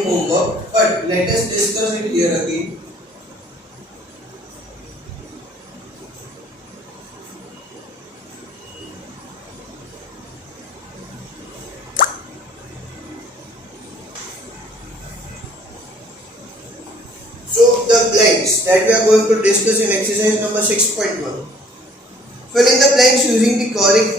same homework, but let us discuss it here again. So the blanks that we are going to discuss in exercise number 6.1. Fill in the blanks using the correct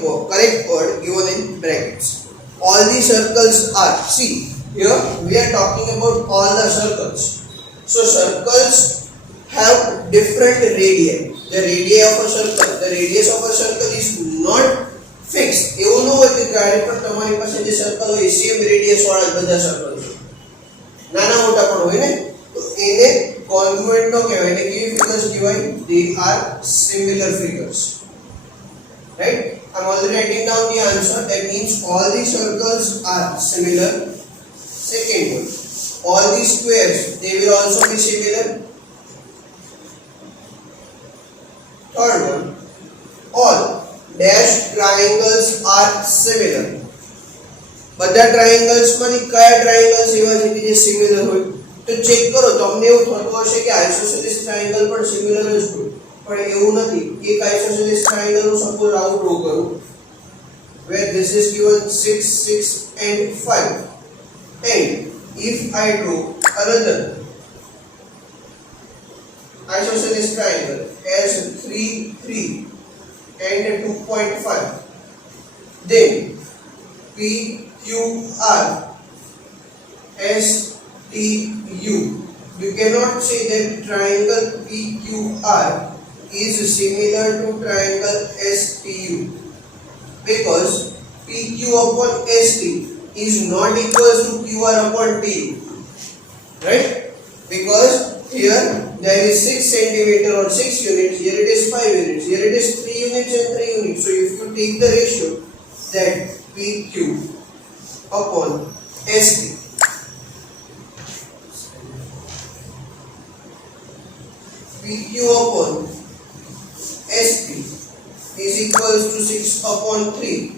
word given in brackets. All the circles are, see here we are talking about all the circles. So circles have different radii. The radii of a circle, the radius of a circle is not fixed. એવું ન હોય કે ક્યારે પણ તમારી પાસે જે સર્કલ હોય સેમ રેડિયસ વાળા બધા સર્કલ છે. નાના મોટા પણ હોય ને, તો એને કોન્ગ્રુએન્ટ નો કહેવાય. એને કેવી ફિગર્સ કહેવાય? They are similar figures. Right? I'm already writing down the answer. That means all the circles are similar. Second one, all the squares, they will also be similar. Third one, all dashed triangles are similar. બધા ટ્રાયેંગલ્સ માંથી કયા ટ્રાયેંગલ્સ એવા છે કે જે સિમિલર હોય? તો ચેક કરો. તમને એવું થતું હશે કે આઇસોસેલેસ ટ્રાયેંગલ પણ સિમિલર જ હોય, પણ એવું નથી. એક આઇસોસેલેસ ટ્રાયેંગલ નું સપોઝ આવું ડ્રો કરું, where this is given 6, 6 and 5, and if I draw another isosceles triangle as 3, 3 and 2.5, then PQR STU. You cannot say that triangle PQR is similar to triangle STU, because PQ upon ST is not equal to QR upon TU, right? Because here there is 6 centimeter or 6 units, here it is 5 units, here it is 3 units and 3 units. So if you take the ratio, that PQ upon ST PQ upon ST is equals to 6 upon 3.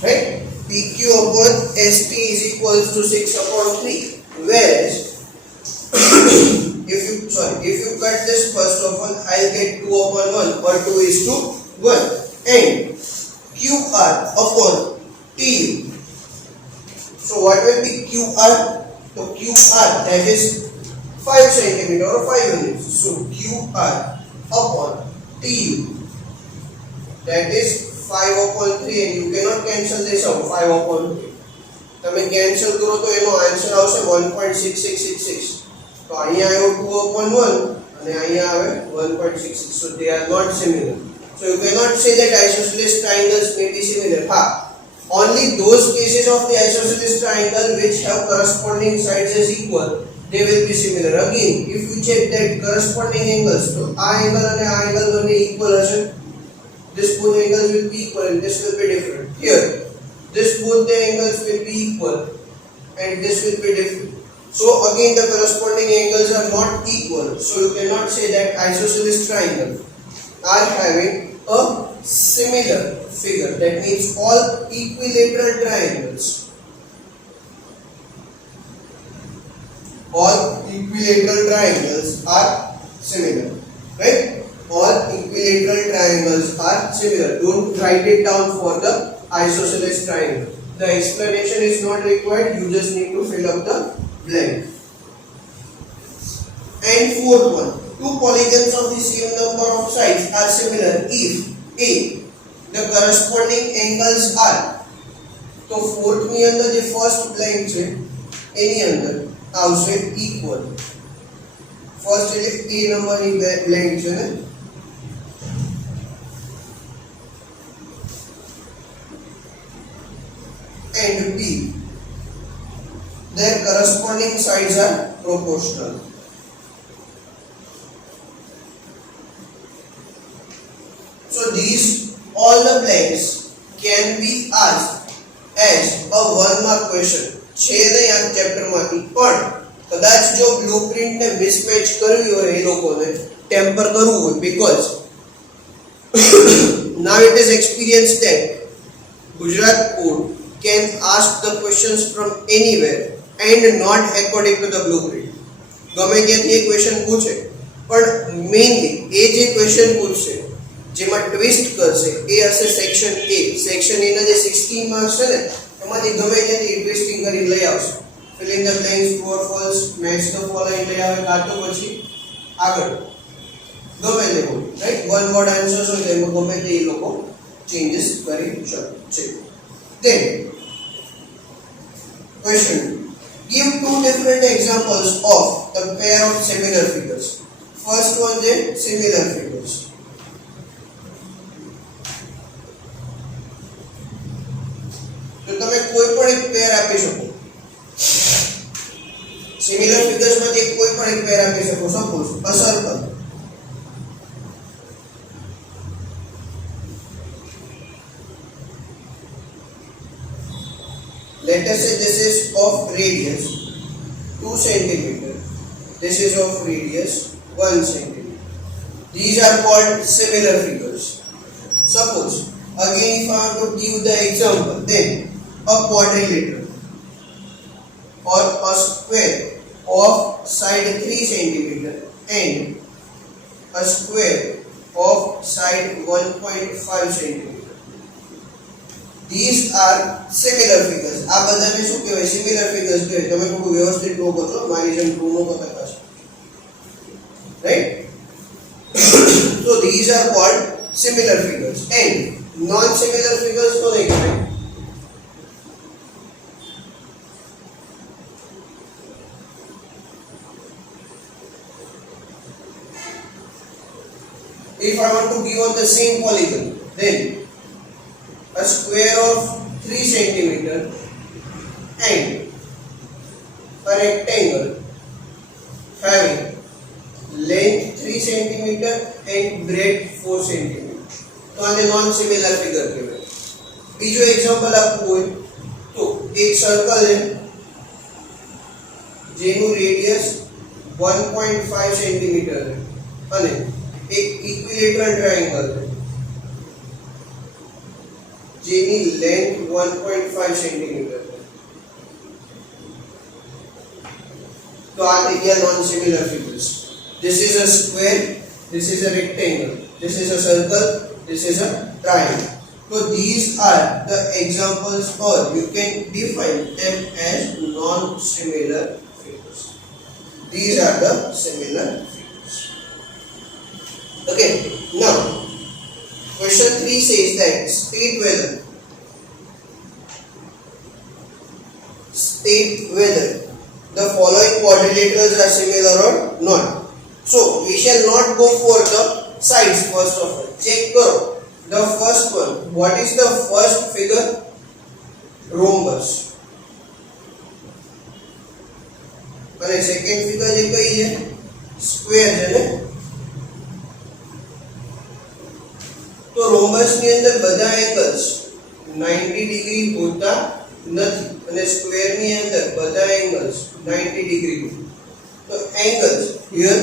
Right? PQ upon ST is equals to 6 upon 3. Whereas if you cut this first of all, I'll get 2 upon 1, or 2 is to 1, and QR upon TU. So what will be QR? So QR, that is 5 centimeter or 5 units. So QR upon TU, that is 5 upon 3, and you cannot cancel this out. 5 upon 3 તમે કેન્સલ કરો તો એનો આન્સર આવશે 1.6666. તો અહીંયા આવ્યો 2 upon 1 અને અહીંયા આવે 1.66. So they are not similar. So you cannot say that isosceles triangles may be similar. Only those cases of the isosceles triangle which have corresponding sides as equal, they will be similar. Again, if you check that corresponding angles, so આ angle અને આ angle બંને equal હશે. This both angles will be equal and this will be different. Here, this both the angles will be equal and this will be different. So again the corresponding angles are not equal. So you cannot say that isosceles triangle are having a similar figure. That means all equilateral triangles. All equilateral triangles are similar. Right? All equilateral triangles are similar. Don't write it down for the isosceles triangle. The explanation is not required. You just need to fill up the blank. And fourth one, two polygons of the same number of sides are similar if A, the corresponding angles are. So fourth ની અંદર જે first blank છે એની અંદર આવશે equal. First એટલે A નંબરની blank છે ને, and B. their corresponding sides are proportional. So these all the blanks can be asked as a 1 mark question. છે નહીં આ ચેપ્ટર માંથી પણ કદાચ જો બ્લુપ્રિન્ટ ને મિસમેચ કરવી હોય એ લોકોને ટેમ્પર કરવું હોય because now it is experienced that Gujarat board can ask the questions from anywhere and not according to the blueprint. ગમે ત્યાંથી એક ક્વેશ્ચન પૂછે પણ મેઇનલી એ જે ક્વેશ્ચન પૂછશે જેમાં ટ્વિસ્ટ કરશે એ હશે સેક્શન A. સેક્શન A ના જે 16 માર્ક્સ છે ને એમાંથી ગમે ત્યાંથી ટ્વિસ્ટિંગ કરીને લઈ આવશે. fill in the blanks, true or false, match the following લઈ આવે કાં તો પછી આગળ ગમે તે હોય રાઈટ વન વર્ડ આન્સર્સ હોય તો એમાં ગમે તે એ લોકો ચેન્જીસ કરી શકે. Then question, give two different examples of the pair of similar figures. First one is similar figures. તો તમે કોઈ પણ એક પેર આપી શકો. સિમિલર ફિગર્સ માંથી કોઈ પણ એક પેર આપી શકો. Suppose a circle. Let us say this is of radius 2 cm. This is of radius 1 cm. These are called similar figures. Suppose again if I want to give the example, then a quadrilateral or a square of side 3 cm and a square of side 1.5 cm. These are similar figures. આ બધાને શું કહેવાય? Similar figures કહેવાય. તમે થોડું વ્યવસ્થિત લોકો છો, મારી જેમ ટ્રુ નો કરતા છો. Right? So these are called similar figures and non similar figures को नहीं करें. If I want to give on the same polygon, then a square of 3 cm and a rectangle having length 3 cm and breadth 4 cm. तो आने non similar figure कहेवाय. बीजो एग्जांपल आपको હોય તો એક સર્કલ છે જેનું રેડિયસ 1.5 સેન્ટીમીટર છે અને એક ઇક્વિલેટરલ ટ્રાયેંગલ છે જેની લેન્થ 1.5 સેન્ટીમીટર છે. તો આ થઈ ગયા non similar figures. This is a square, this is a rectangle, this is a circle, this is a triangle. So these are the examples, or you can define them as non-similar figures. These are the similar figures. Okay, now question 3 says that state whether the following quadrilaterals are similar or not. So we shall not go for the sides first of all. Check karo. The first one. What is the first figure? Rhombus. અને second figure જે કઈ છે? Square છે ને? તો rhombus ની અંદર બધા એંગલ્સ 90 ડિગ્રી હોતા નથી અને સ્ક્વેર ની અંદર બધા એંગલ્સ 90 ડિગ્રી હોય. તો angles here,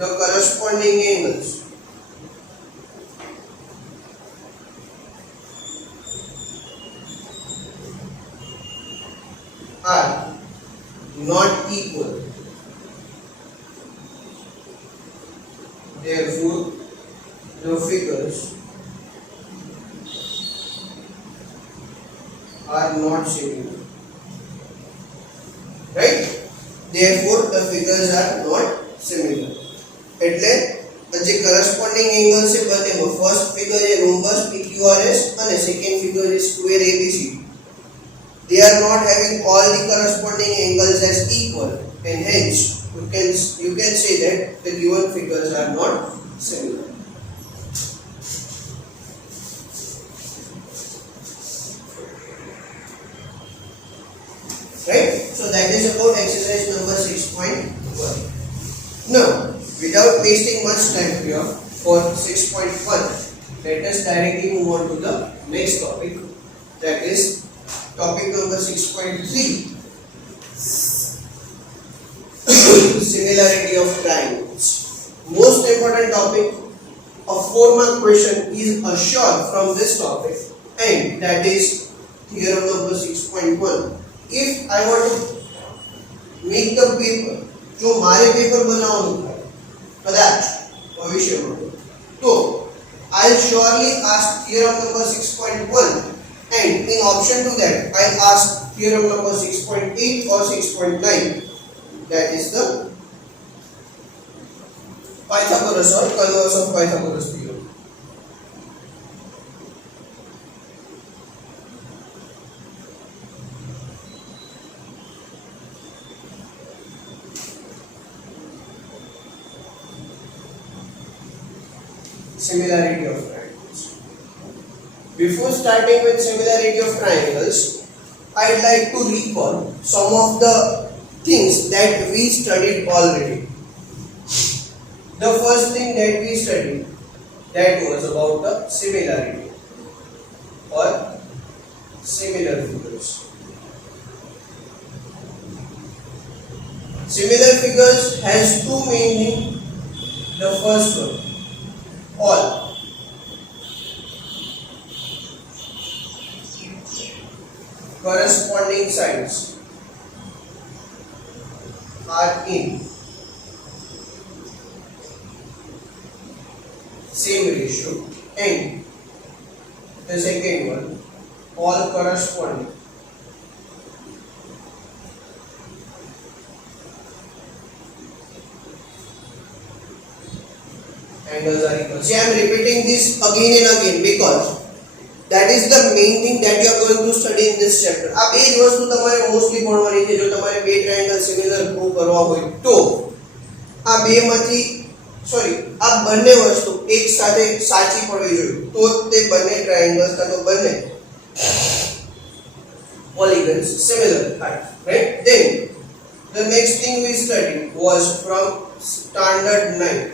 the corresponding angles are not equal. Therefore, the figures are not similar. Right? Therefore, the figures are not similar. એટલે જે corresponding angles છે બંનેમાં first figure છે rhombus PQRS અને second figure is square ABC. They are not having all the corresponding angles as equal, and hence you can say that the given figures are not similar. right? So that is about exercise number 6.1. Now, without wasting much time here for 6.1, let us directly move on to the next topic, that is topic number 6.3, similarity of triangles. Most important topic. A 4-mark question is assured from this topic, and that is theorem number 6.1. If I want to make the paper, जो मारे पेपर बनाओ कदाच भविष्य में, तो I'll surely ask theorem number 6.1, and in option to that I'll ask theorem number 6.8 or 6.9. That is the Pythagoras or converse of Pythagoras theorem. Similarity of triangles. Before starting with similarity of triangles, I'd like to recall some of the things that we studied already. The first thing that we studied, that was about the similarity or similar figures. Similar figures has two main meanings. The first one, all. Corresponding sides are in same ratio, and the second one, all corresponding angles are equal. See, I am repeating this again and again because that is the main thing that you are going to study in this chapter. આ બે જ વસ્તુ તમારે મોસ્ટલી ભણવાની છે. જો તમારે બે ટ્રાયેંગલ સિમિલર પ્રૂવ કરવા હોય તો આ બે માંથી આ બંને વસ્તુ એક સાથે સાચી પડવી જોઈએ, તો તે બંને ટ્રાયેંગલ્સ કાં તો બંને polygons similar થાય, right? Then the next thing we studied was from standard 9.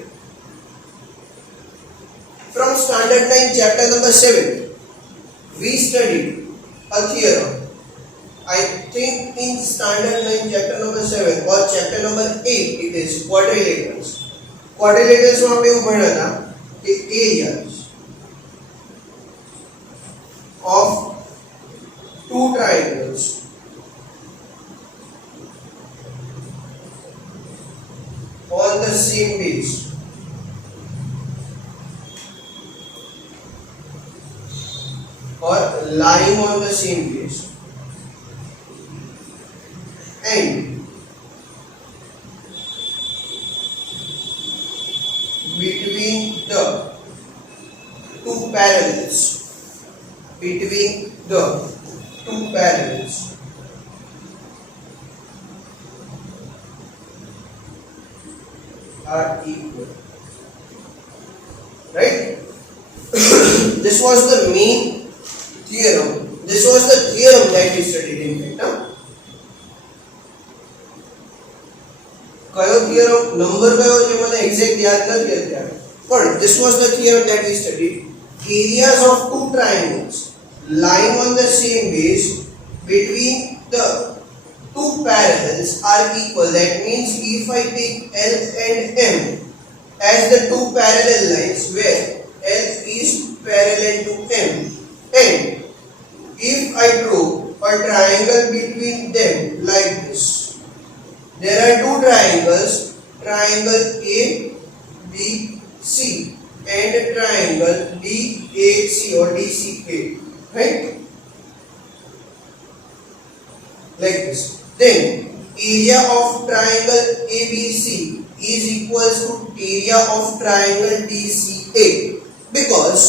From standard 9 chapter number 7 we studied a theorem. I think in standard 9 chapter number 7 or chapter number 8 it is quadrilaterals. Quadrilaterals में આપણે એવું ભણ્યા હતા કે areas of two triangles on the same base or lying on the same base and between the two parallels are equal, right? This was the main theorem. This was the theorem that we studied in fact. કયો theorem number કયો છે મને એક્ઝેક્ટ યાદ નથી અત્યારે, પણ this was the theorem that we studied. Areas of two triangles lying on the same base between the two parallels are equal. That means if I take L and M as the two parallel lines where L is parallel to M, and if I draw a triangle between them like this, there are two triangles, triangle ABC and triangle DAC or DCA, right? Like this. Then area of triangle ABC is equals to area of triangle DCA because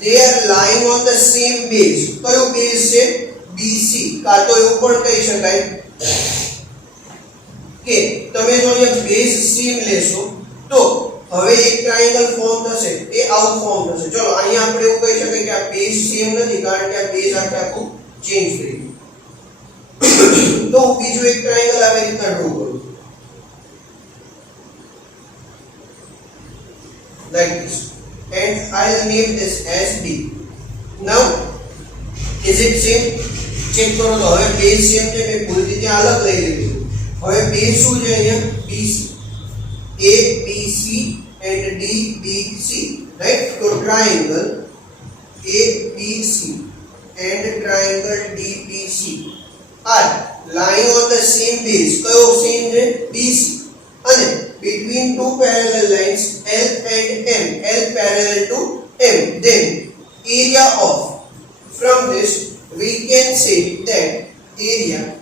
they are lying on the same base. કયો base છે? BC. કાં તો એવું પણ કહી શકાય કે તમે જો અહીંયા બેઝ સેમ લેશો તો હવે એક ટ્રાયેંગલ ફોર્મ થશે, એ આવું ફોર્મ થશે. ચલો અહીંયા આપણે એવું કહી શકાય કે આ બેઝ સેમ નથી કારણ કે આ બેઝ આખું ચેન્જ થઈ ગયું. તો હું બીજું એક ટ્રાયેંગલ આવી રીતના ડ્રો કરું like this and I'll name this as B. Now is it same? Check કરો તો હવે બેઝ સેમ છે મેં ભૂલથી ત્યાં અલગ લઈ લીધું હવે બેઝ શું છે અહીંયા BC A B C and D B C right so triangle A B C and triangle D B C are lying on the same base કયો સેમ છે BC અને between two parallel lines L and M L parallel to M then area of from this we can say that area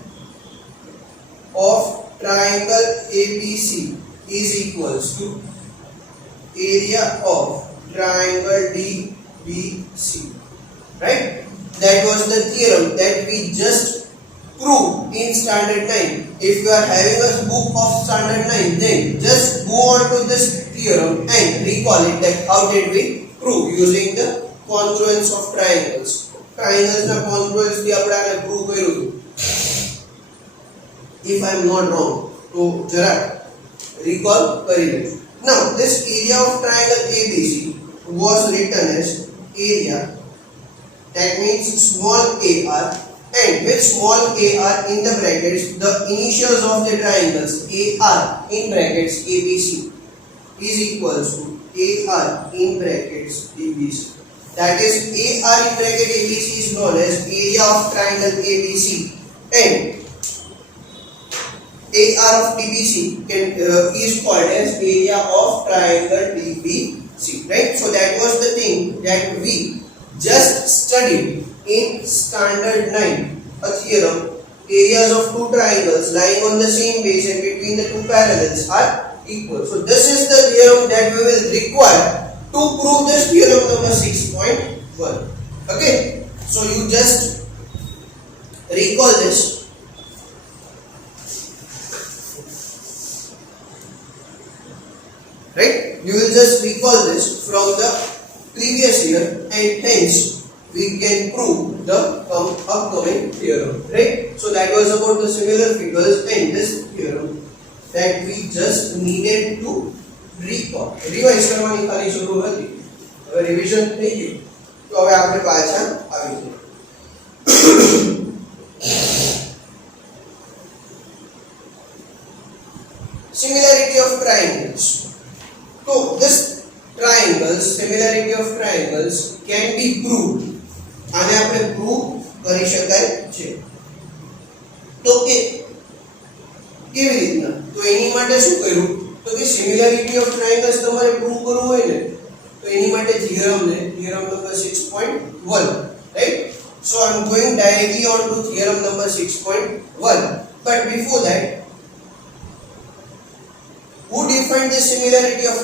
of triangle ABC is equals to area of triangle DBC right that was the theorem that we just proved in standard 9 if you are having a book of standard 9 then just go on to this theorem and recall it that how did we prove using the congruence of triangles triangles na congruence થી આપણે આને prove કર્યું હતું if I am not wrong તો જરા recall કરી લેજો now this area of triangle ABC was written as area that means small ar and with small ar in the brackets the initials of the triangles ar in brackets ABC is equals to ar in brackets DBC that is ar in bracket ABC is known as area of triangle ABC and ar of DBC is called as area of triangle DBC right so that was the thing that we just studied in standard 9 a theorem areas of two triangles lying on the same base and between the two parallels are equal so this is the theorem that we will require to prove this theorem number 6.1 okay so you just recall this right you will just recall this from the previous year and hence we can prove the upcoming theorem right so that was about the similar figures and this theorem that we just needed to recall revise કરવાની ખાલી જરૂર હતી હવે રિવિઝન થઈ ગયું તો હવે આપણે પાછા આવી જઈએ similarity of triangles so this triangles similarity of triangles can be proved આને આપણે પ્રૂવ કરી શકાય છે તો કે કેવી રીતના તો એની માટે શું કર્યું તો કે સિમિલારિટી ઓફ ટ્રાયેંગલ્સ તમારે પ્રૂવ કરવું હોય ને તો એની માટે theorem number 6.1 right so I'm going directly on to theorem number 6.1 but before that who defined the similarity of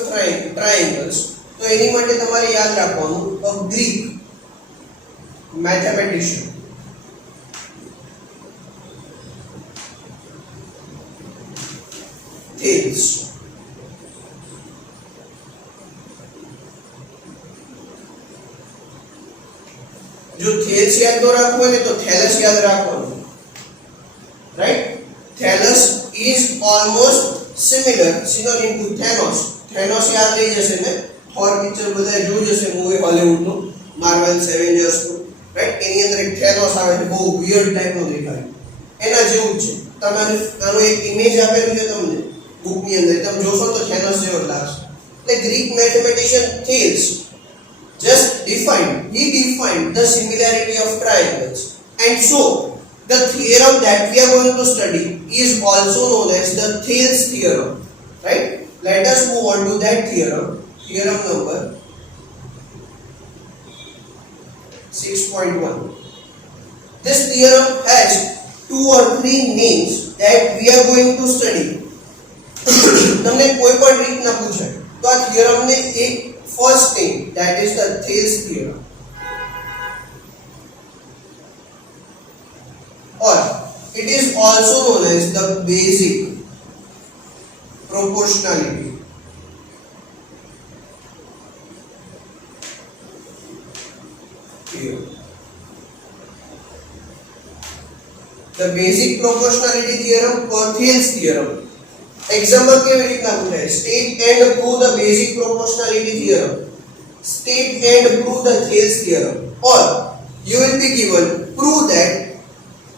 triangles તો એની માટે તમારે યાદ રાખવાનું a Greek mathematician Thales जो थेल्स याद न રાખવું હોય ને તો થેલસ યાદ રાખવાનું રાઈટ થેલસ is almost similar synonym to Thanos Thanos યાદ રહી જશે ને થોર પિક્ચર બધા જોઈ જશે મૂવી હોલિવૂડ નું માર્વેલ્સ એવેન્જર્સ નું રાઈટ એની અંદર એક થેનોસ આવે છે બહુ વિયર્ડ ટાઈપ નો દેખાય એના જેવું જ છે તમારે આનો એક ઇમેજ આપેલું છે તમને બુક ની અંદર તમે જોશો તો થેનોસ જેવો લાગશે એટલે Greek mathematician Thales just he defined the similarity of triangles and so the theorem that we are going to study is also known as the Thales theorem right let us move on to that theorem number 6.1 this theorem has 2 or 3 names that we are going to study તમને કોઈ પણ રીત ના પૂછે તો આ થિયરમ ને એક first name that is the Thales theorem or it is also known as the basic proportionality theorem the basic proportionality theorem or Thales theorem. Example કેવી રીતના પૂછાય? State and prove the basic proportionality theorem. State and prove the Thales theorem. Or you will be given prove that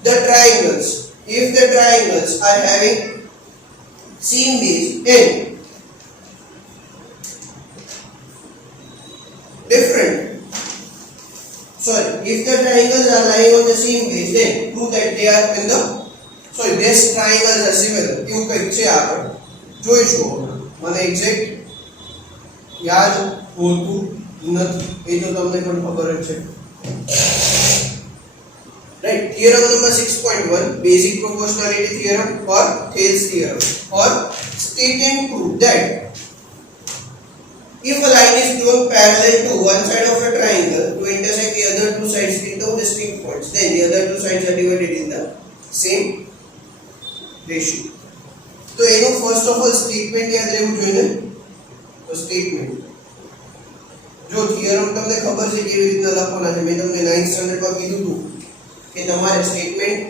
the triangles, if the triangles are having same base and different, sorry, if the triangles are lying on the same base, then prove that they are in the, sorry, these triangles are similar. એવું કંઈક છે આપણે જોઈશું. મને એક્ઝેક્ટ યાદ હોતું નથી, એ તો તમને પણ ખબર જ છે. Right, theorem number 6.1, basic proportionality theorem or Thales theorem. Or state and prove that if a line is drawn parallel to one side of a triangle to intersect the other two sides into distinct points, then the other two sides are divided in the same ratio. तो એનો first of all statement યાદ રહેવું જોઈએ ને. તો સ્ટેટમેન્ટ જો થિયરમ તમને ખબર છે કેવી રીતના લખવાના છે, મેં તમને 9th સ્ટાન્ડર્ડ માં કીધું હતું કે તમારે statement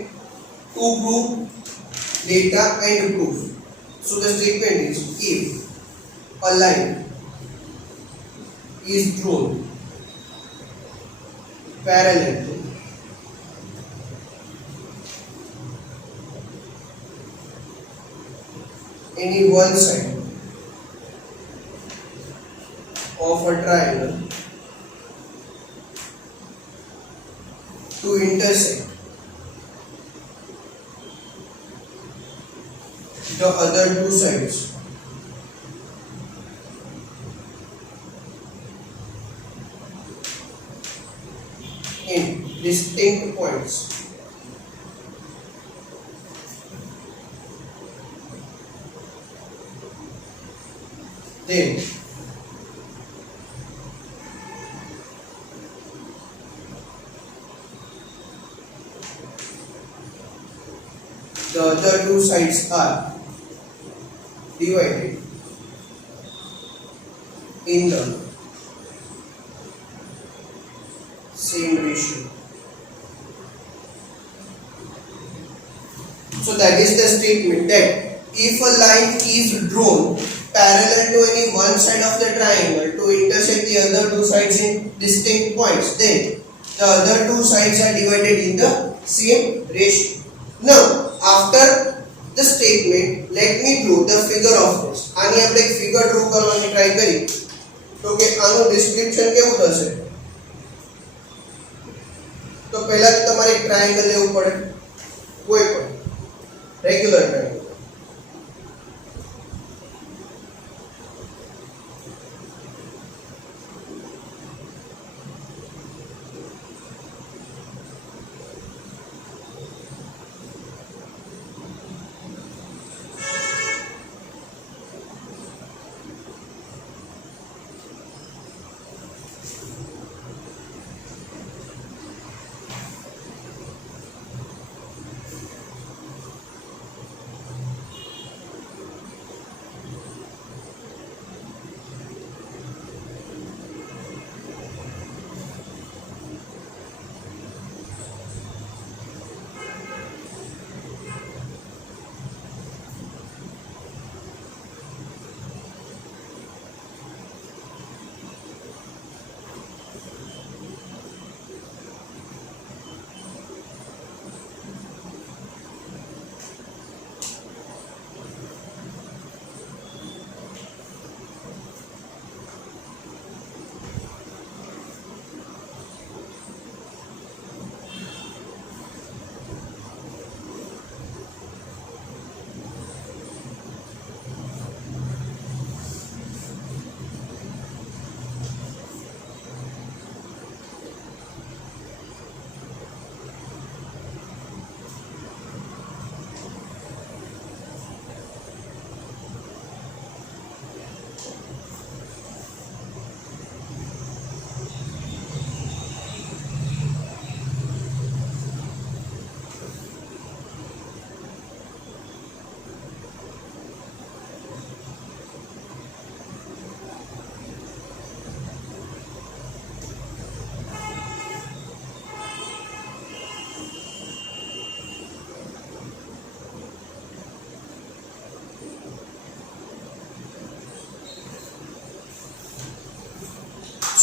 two prove data and proof. So the statement is if a line is drawn parallel to any one side of a triangle to intersect the other two sides in distinct points, then the other two sides are divided in the same ratio. So that is the statement that if a line is drawn parallel to any one side of the triangle to intersect the other two sides in distinct points, then the other two sides are divided in the same ratio. Now, after the statement, let me draw the figure of this. આની આપણે એક figure draw કરવાની ટ્રાય કરી તો કે આનું ડિસ્ક્રિપ્શન કેવું થશે. તો પહેલા તમારે એક ટ્રાયેંગલ લેવું પડે, કોઈ પણ regular triangle.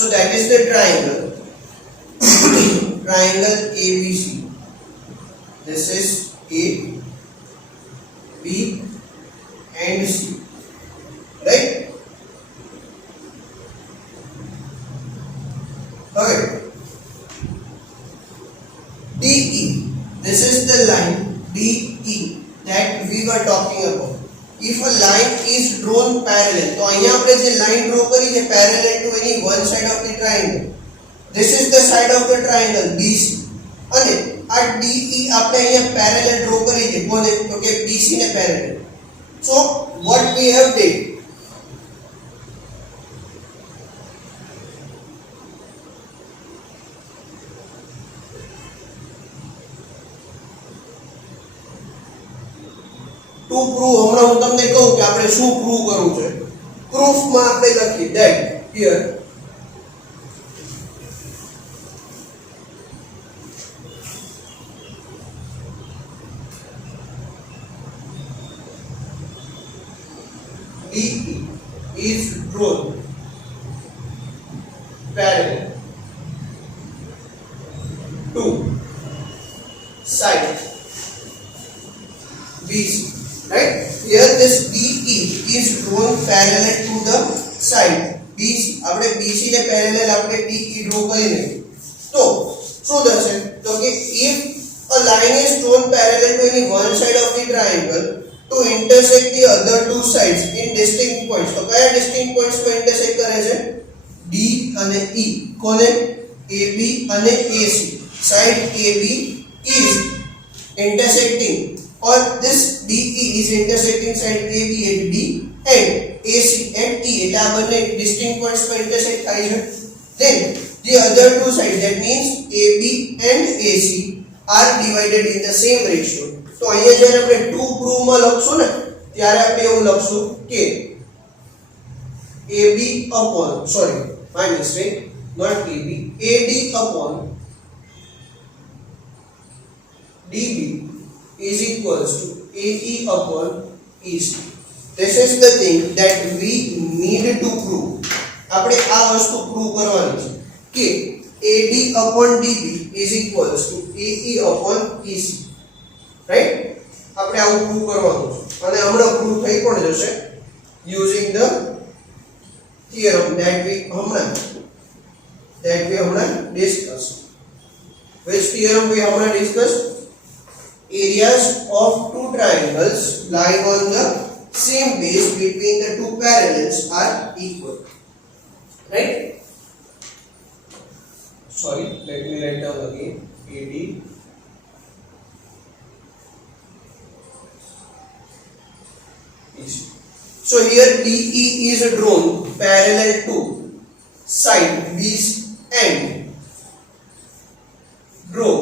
So that is the triangle triangle ABC. This is A, B and C, right? Okay. DE, this is the line DE that we were talking about. If a line is drawn parallel, तो અહીંયા આપણે જે line draw કરી છે parallel to any one side of the triangle, this is the side of the triangle BC, અને આ DE આપણે અહીંયા parallel draw કરી છે કોને, તો કે BC ને parallel. So what we have did, to prove, હમણાં હું તમને કહું કે આપણે શું પ્રૂવ કરવું છે. પ્રૂફ માં આપણે લખી that here DE is drawn parallel to side BC. Right? Here this DE is drawn parallel to the side BC. આપણે BC ને parallel આપણે DE draw કરી નહીં. તો શું થશે, તો કે if a line is drawn parallel to any one side of the triangle to intersect the other two sides in distinct points, તો કયા distinct points પર intersect કરે છે, D અને E, કોને, AB અને AC. Side AB is intersecting, or this DE is intersecting side AB at D and AC at E, એટલે આ બંને distinct points પર intersect થાય છે. Then the other two sides, that means AB and AC, are divided in the same ratio. તો અહીંયા જ્યારે આપણે 2 proof માં લખશું ને ત્યારે આપણે એવું લખશું કે AB upon, sorry my mistake, not AB, AD upon DB is equals to AE upon EC. This is the thing that we need to prove. આપણે આ વસ્તુ પ્રૂવ કરવાની છે કે AD upon DB is equals to AE upon EC, right? આપણે આવું પ્રૂવ કરવાનું છે અને હમણાં પ્રૂવ થઈ પણ જશે using the theorem that we હમણાં discussed. Which theorem we હમણાં discussed? Areas of two triangles lying on the same base between the two parallels are equal, right? Sorry, let me write down again. AD is, so here DE is drawn parallel to side BC and draw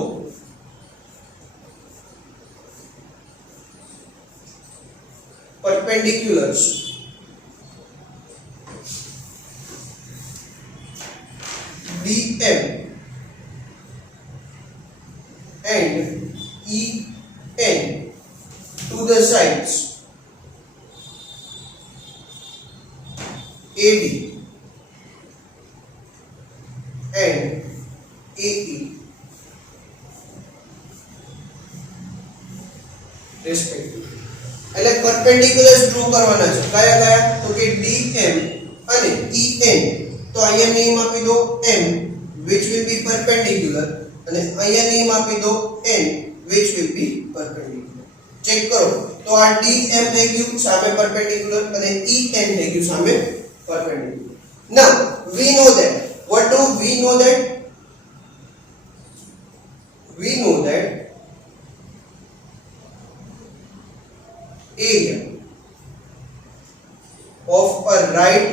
perpendiculars DM and EN to the sides AD and AE respectively. એટલે પરપેન્ડિક્યુલર્સ ડ્રો કરવાના છે કયા કયા, તો કે DM અને EN. તો અહીંયા નેમ આપી દો M which will be perpendicular અને અહીંયા નેમ આપી દો N which will be perpendicular. Check કરો તો આ DM થઈ ગયું સામે perpendicular અને EN થઈ ગયું સામે perpendicular. Now we know that, what do we know that, we know that area of a right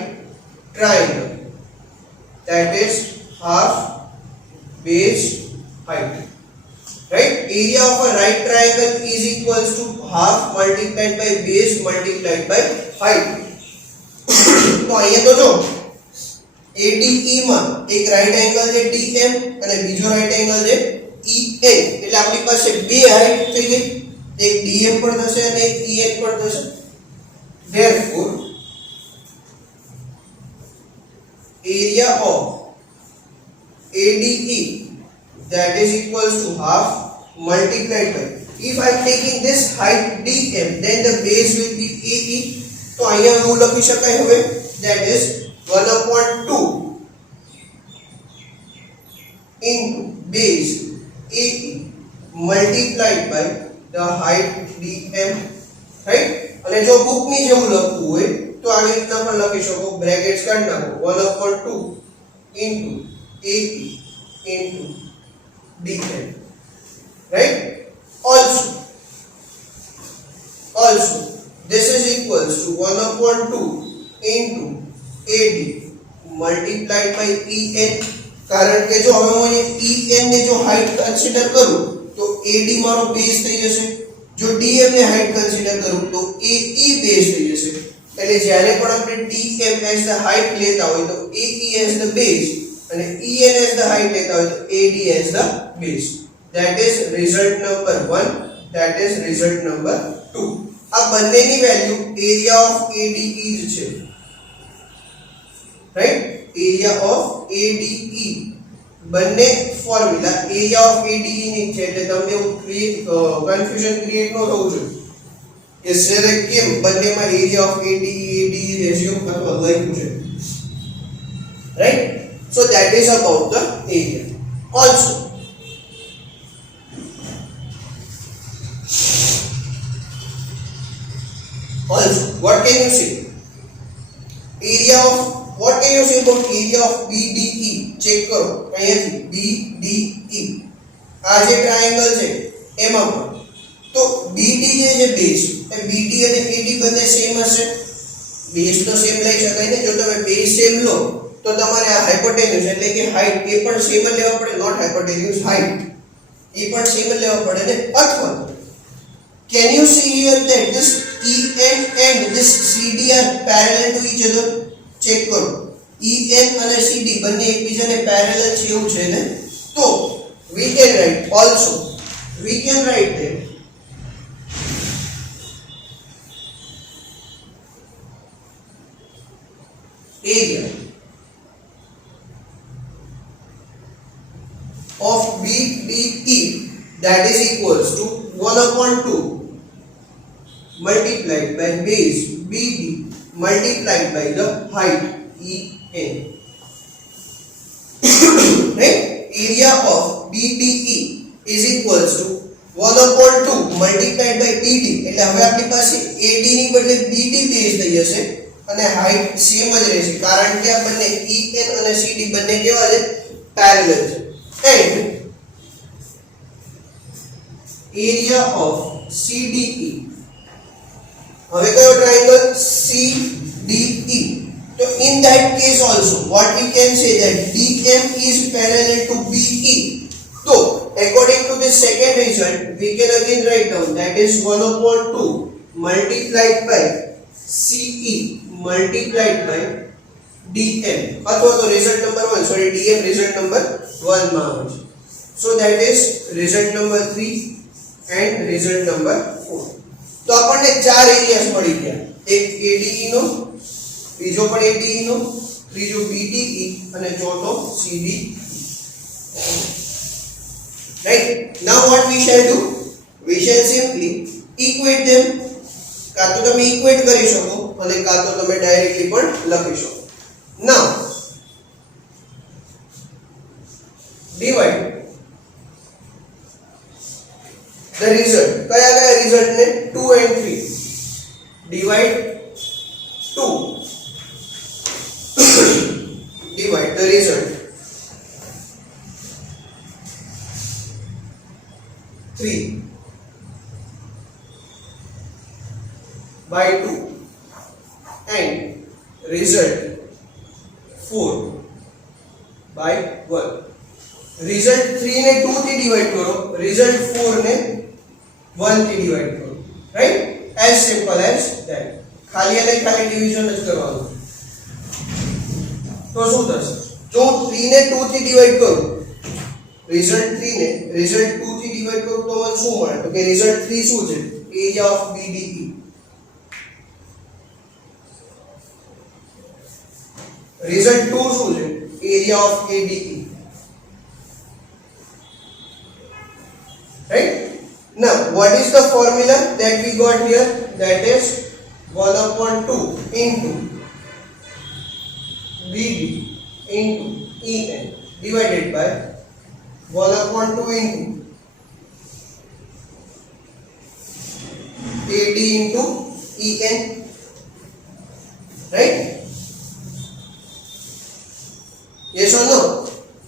triangle, that is half base height, right? Area of a right triangle is equals to half multiplied by base multiplied by height. તો અહીંયા તો જો ADE માં એક right angle છે DM અને બીજો right angle છે EN, એટલે આપણી પાસે બે હાઈટ થઈ ગઈ, એક DM પર થશે અને એક EN પર થશે. Therefore area of ADE, that is equals to half multiplied by, if I am taking this height DM, then the base will be AE. તો અહીંયા એવું લખી શકાય હવે, that is 1/2 into base AE multiplied by the height DM, right? અને જો બુક ની જેવું લખવું હોય તો આવી રીતના પણ લખી શકો, બ્રેકેટ્સ કાઢી નાખો, 1/2 into AE into DM, right? Also this is equals to 1/2 into AD multiplied by EN, કારણ કે જો હવે હું EN ને જો હાઈટ કન્સિડર કરું તો AD મારો બેઝ થઈ જશે, જો DM ને હાઈટ કન્સિડર કરું તો AE બેઝ થઈ જશે. એટલે જ્યારે પણ આપણે DM as the height લેતા હોય તો AE as the base અને EN as the height લેતા હોય તો AD as the base. That is result number 1, that is result number 2. આ બંનેની વેલ્યુ એરિયા ઓફ ADE જ છે, રાઈટ? એરિયા ઓફ ADE બંને ફોર્મ્યુલા એરિયા ઓફ ADE ની છે, એટલે તમને એવું કન્ફ્યુઝન ક્રિએટ ન થવું જોઈએ કે સર કેમ બંનેમાં એરિયા ઓફ ADE રેશિયો અથવા લખ્યું છે, right? So that is about the area. Also, what can you say? What can you say about area of BDE? Check करो, અહીંયાથી BDE આ જે ટ્રાયેંગલ છે એમાં પણ તો BD જે બેઝ એ BD અને AD બંને સેમ હશે, બેઝ તો સેમ લઈ શકાય ને. જો તમે બેઝ સેમ લો તો તમારે આ હાઇપોટેન્યુસ એટલે કે હાઈટ એ પણ સેમ જ લેવા પડે, નોટ હાઇપોટેન્યુસ, હાઈટ એ પણ સેમ જ લેવા પડે ને. અથવા can you see here that this EN and this CD are parallel to each other? Check करो, EN અને CD બંને એકબીજાને પેરેલલ છે એવું છે ને. તો we can write that area of BDE that is equals to 1/2 multiplied by base BD multiplied by the height EN. Right? Area of BDE is equals to 1/2 multiplied by BD. એટલે હવે આપણી પાસે AD ની બદલે BD બેઝ થઈ જશે અને height same જ રહેશે, કારણ કે આ બંને EN અને CD બંને કેવા છે? પેરેલલ છે. And area of CDE, હવે કયો ટ્રાયેંગલ? CDE. તો in that case also what we can say that DM is parallel to BE. So according to this second result we can again write down that is 1/2 multiplied by CE multiplied by DM, અથવા તો result number 1, sorry DM result number 1 માં આવે છે. So that is result number 3 and result number 4. તો આપણને ચાર એરિયાસ મળી ગયા, એક ADE નો, બીજો પણ ADE નો, ત્રીજો BDE અને ચોથો CDE. Right? Now what we shall do? We shall simply equate them. કાં તો તમે ઇક્વેટ કરી શકો અને કાં તો તમે ડાયરેક્ટલી પણ લખી શકો. Now divide the result. કયા કયા રિઝલ્ટ ને? 2 and 3. Divide 2. Divide the result 3 by 2 and result 4 by 1. result 3 ને 2 થી ડિવાઇડ કરો, result 4 ને 1 થી ડિવાઇડ કરો, right? as simple as that. ખાલી અને ખાલી ડિવિઝન જ કરવાનું. તો શું થશે? જો 3 ને 2 થી ડિવાઇડ કરું, result 3 ને result 2 થી ડિવાઇડ કરું તો મને શું મળે? તો કે result 3 શું છે? Area of BDE. result 2 શું છે? Area of ADE. right? Now what is the formula that we got here? That is 1 upon 2 into BD into En divided by 1 upon 2 into AD into En, right? Yes or no?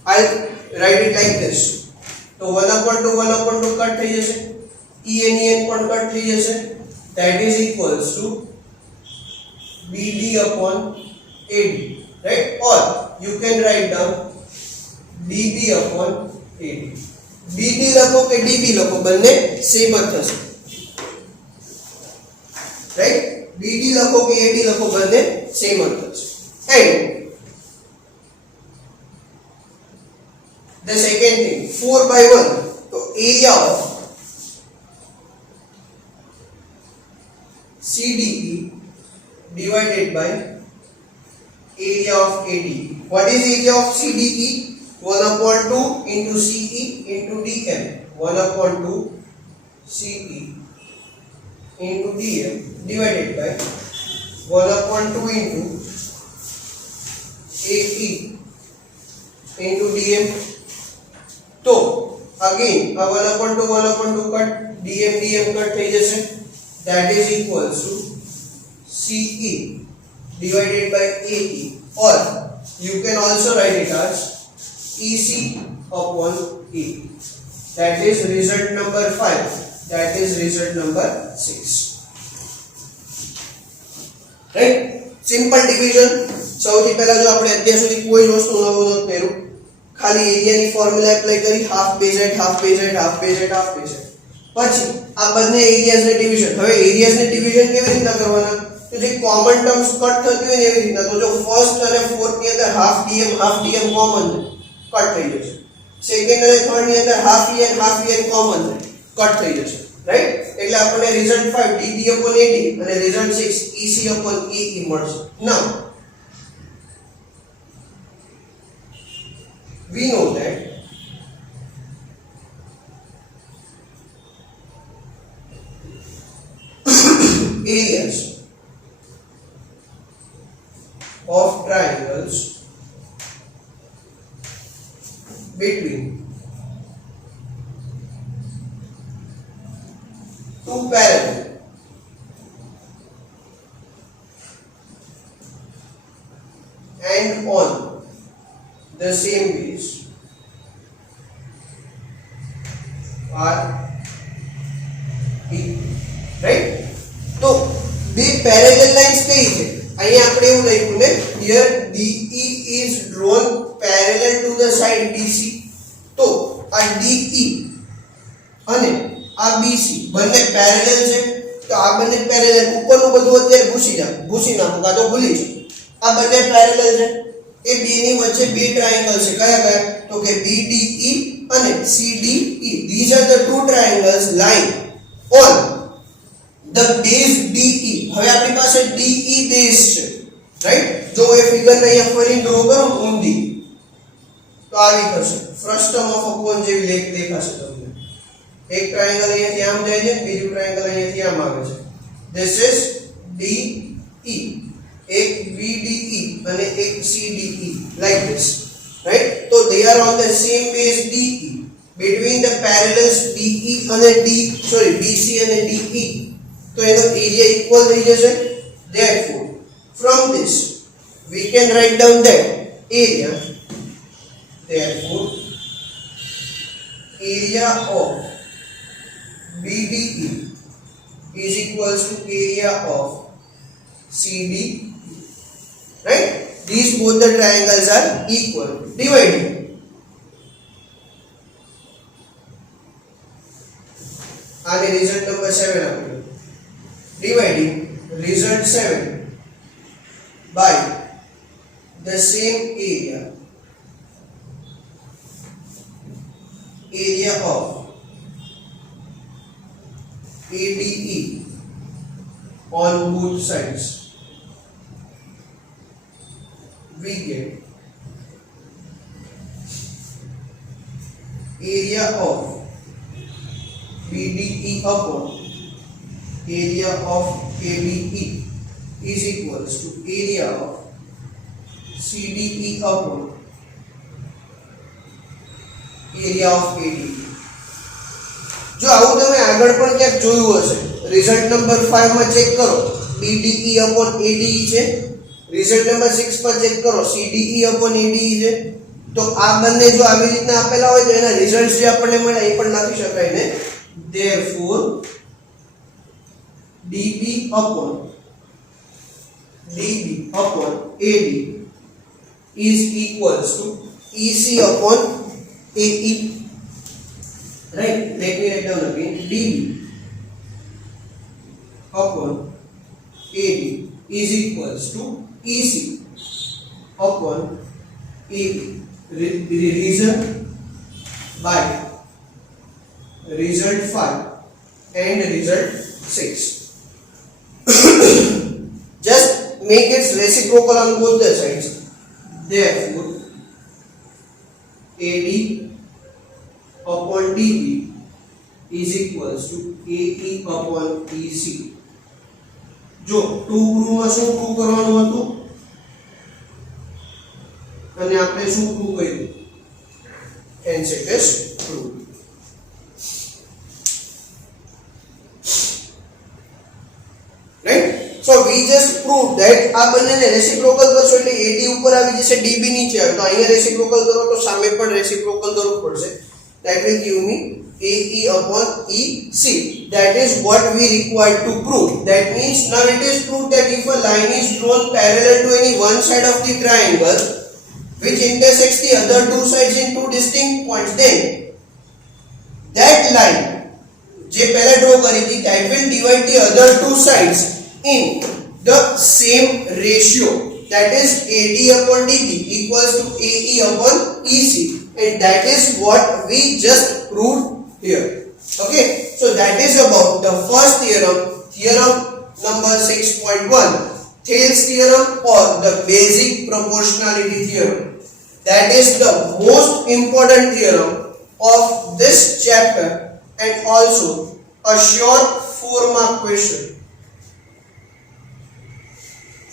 I'll write it like this. So 1 upon 2 cut થઈ જશે, En પણ cut થઈ જશે. That is equals to BD upon AD, right? Or you can write down DB upon AD. BD લખો કે DB લખો બંને સેમ જ થશે, right? BD લખો કે AD લખો બંને સેમ જ થશે. And the second thing, 4 by 1, so area of CDE divided by area of AD. What is area of CDE? 1 upon 2 into CE into DM. 1 upon 2 CE into DM divided by 1 upon 2 into AE into DM. So again 1 upon 2 cut, DM cut થઈ જશે. That is equals to CE divided by AE, or you can also write it as EC upon E. That is result number 5. That is result number 6. Right? Simple division. સૌથી પહેલા જો આપણે અત્યાર સુધી કોઈ વસ્તુ નવું નહોતું કર્યું, ખાલી એરિયાની ફોર્મ્યુલા એપ્લાય કરી, હાફ બેઝ હાફ બેઝ. પછી આ બંને એરિયાઝને ડિવિઝન. હવે એરિયાઝને ડિવિઝન કેવી રીતના કરવાના? તો જે કોમન ટર્મ્સ કટ થતી હોય ને એવી રીતના. તો જો ફર્સ્ટ અને ફોર્થ ની અંદર હાફ ડીએમ કોમન કટ થઈ જશે. સેકન્ડ અને થર્ડ ની અંદર હાફ EN કોમન કટ થઈ જશે, રાઈટ? એટલે આપણને રિઝલ્ટ 5 DB upon AD અને રિઝલ્ટ 6 EC upon EE મળશે. નાઉ we know that areas of triangles between two parallel and on the same base are equal, right? तो બે parallel lines કઈ છે? અહીંયા આપણે એવું લખ્યું ને, here DE is drawn parallel to the side BC. તો આ DE અને આ BC બંને parallel છે. તો આ બંને parallel, ઉપરનું બધું અત્યારે ભૂસી નાખો કાં તો ભૂલી જાઓ. આ બંને parallel છે. એ બે ની વચ્ચે બે ટ્રાયેંગલ છે. કયા કયા? તો કે BDE અને CDE. These are the two triangles lying on the base DE. હવે આપણી પાસે DE base છે, રાઈટ? જો એ ફિગરને અહીંયા ફરી ડ્રો કરો ઊંધી તો આવી થશે. ફ્રસ્ટમ ઓફ અ કોન જેવી દેખાશે તમને. એક ટ્રાયેંગલ અહીંયાથી આમ જાય છે, બીજું ટ્રાયેંગલ અહીંયાથી આમ આવે છે. This is DE. એક BDE અને એક CDE, like this, right? So they are on the same base DE. Between the parallels BC and DE, so એનો area equal થઈ જશે. Therefore from this we can write down that area of BDE is equals to area of CDE, right? These both the triangles are equal. Dividing आगे result number 7 आपको dividing result 7 by the same area of ADE on both sides, we get area of BDE upon area of ABE is equals to area of CDE upon area of ADE. જો આવું તમે આગળ પણ ક્યાંક જોયું હશે, result number 5 માં ચેક કરો, BDE upon ADE છે, રિઝલ્ટ નંબર 6 માં ચેક કરો, CDE upon ADE છે. તો આ બંને જો આવી રીતના આપેલા હોય તો એના રિઝલ્ટ્સ જે આપણને મળે એ પણ લખી શકાય ને, therefore DB upon AD is equals to EC upon AE. Right, let me write down again. DB upon AD is equals to EC upon AE. Reason by result 5 and result 6. Just make it reciprocal on both the sides. Therefore AD upon DB is equals to AE upon EC. જો 2 પ્રૂવ માં શું પ્રૂવ કરવાનું હતું અને આપણે શું પ્રૂવ કર્યું, hence it is proved. Right, so we just proved that આ બંનેને રેસિપ્રોકલ કરશો એટલે AD ઉપર આવી જશે, DB નીચે આવે તો અહીંયા રેસિપ્રોકલ કરો તો સામે પણ રેસિપ્રોકલ કરવું પડશે. That will give me AE upon EC. That is what we required to prove. That means now it is proved that if a line is drawn parallel to any one side of the triangle which intersects the other two sides in two distinct points, then that line જે પહેલા ડ્રો કરી હતી that will divide the other two sides in the same ratio, that is AD upon DB equals to AE upon EC, and that is what we just proved here. Okay, so that is about the first theorem, theorem number 6.1, Thales theorem or the basic proportionality theorem. That is the most important theorem of this chapter and also a short 4-mark question.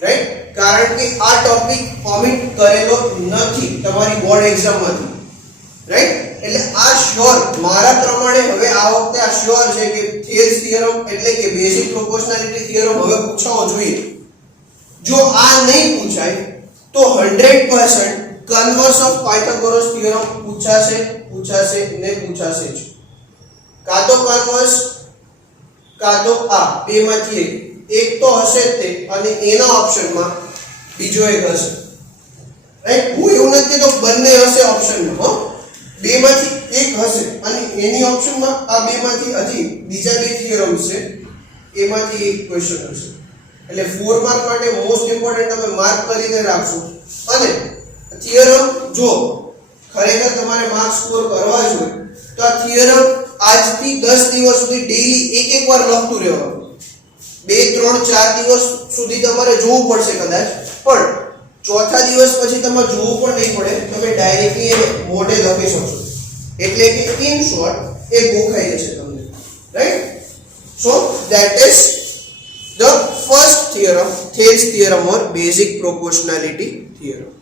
Right, કારણ કે આ topic omit કરેલો નથી તમારી board exam માંથી. રાઈટ, એટલે આ શ્યોર મારા પ્રમાણે હવે આ વખતે આ શ્યોર છે કે થેલ્સ થિયરમ એટલે કે બેઝિક પ્રોપોર્શનાલિટી થિયરમ હવે પૂછાવો જોઈએ. જો આ નહીં પૂછાય તો 100% કન્વર્સ ઓફ પાયથાગોરસ થિયરમ પૂછાશે ને પૂછાશે જ. કાં તો કન્વર્સ કાં તો આ બેમાંથી એક તો હશે જ તે, અને એના ઓપ્શનમાં બીજો એક હશે. રાઈટ, હું એવું નથી તો બંને હશે ઓપ્શનમાં, હો બેમાંથી એક હશે અને એની ઓપ્શનમાં આ બેમાંથી હજી બીજા બે થિયરમ્સ છે એમાંથી એક ક્વેશ્ચન હશે. એટલે 4 માર્ક માટે મોસ્ટ ઇમ્પોર્ટન્ટ તમે માર્ક કરીને રાખશો. અને થિયરમ જો ખરેખર તમારે માર્ક સ્કોર કરવા જોઈએ તો આ થિયરમ આજથી 10 દિવસ સુધી ડેઈલી એક વાર લખતું રહેવાનું. 2 3 4 દિવસ સુધી તમારે જોવું પડશે કદાચ, પણ ચોથા દિવસ પછી તમે જોવું પણ નહીં પડે, તમે ડાયરેક્ટલી એને મોઢે લખી શકશો. એટલે કે ઇન શોર્ટ એ ગોખાઈ જશે તમને. Right, so that is the first theorem, Thales theorem or basic proportionality theorem.